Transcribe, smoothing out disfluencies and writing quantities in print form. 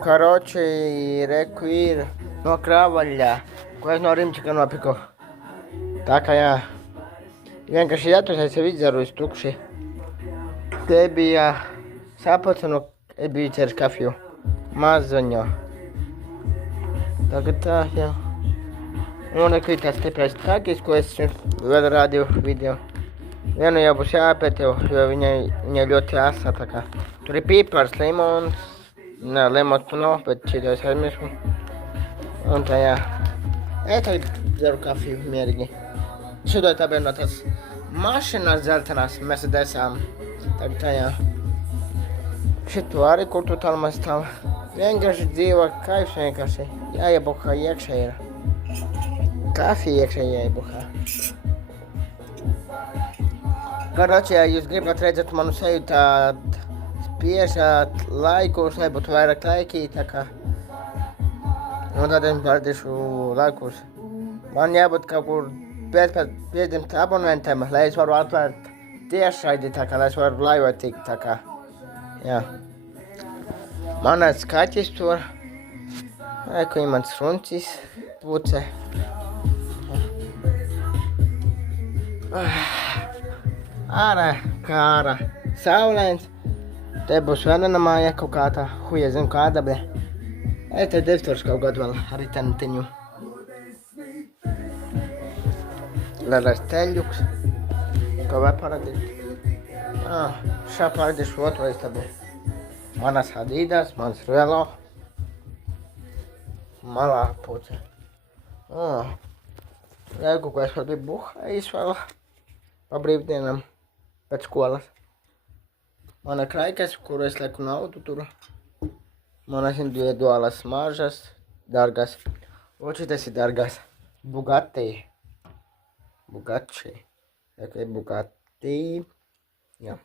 Karoči, reku ir no krāvaļā, ko es no Rimčika nopirku. Tā kā jā, vienkārši jāturēs jau izdzēruši tukši. Te bija sapots un es biju ceris kafiju. Mazuņo. Tagad tā, jā. Un reku ir tāds stiprais takis, ko es vēl rādīju video. Vienu jau būs jāpēt, jo viņa ļoti asa, tā kā. Tur ir pīpars, limons. Nē, limons tu nav, bet šito es aizmirsu. Un tā jā. Es tagad dzeru kafiju mierīgi. Šito tā bija no tās mašīnas dzeltenās Mercedesām. Tagad tā jā. Šito arī, kur tu tālumā stāv. Vienkārši dzīvo kaifs vienkārši. Jāiebuhā iekšā ir. Kafija iekšā jāiebuhā. Karoči, ja jūs gribat redzēt manu seju, tad spiežat laikus, lai būtu vairāk laiki, tā kā. Un tad es pārdīšu laikus. Man jābūt kaut kur 50 abonentiem, lai es varu atvērt tiešraidi, tā kā, lai es varu laivot tik, tā kā. Jā. Manas kaķis tur. Reku ir mans runcis, puce. Ārā, kā ārā. Saulēns. Te būs vienā māja kaut kā tā, huja zinu kāda, ble. Te devtors kaut gadu vēl arī tentiņu. Lēlēs teļuks. Kā vēl paradīt. Šā paradīšu otru istabu. Manas Adidas, mans velo. Malā puce. Reku, ko es vēl biju buhājis vēl. Pa brīvdienam. Pēc skolas. Mana kraikas, kuru es lieku naudu tur. Manas individuālas mažas, dārgas. Un šitas ir dārgas. Bugatti. Bugatti. Bugatti. Jā.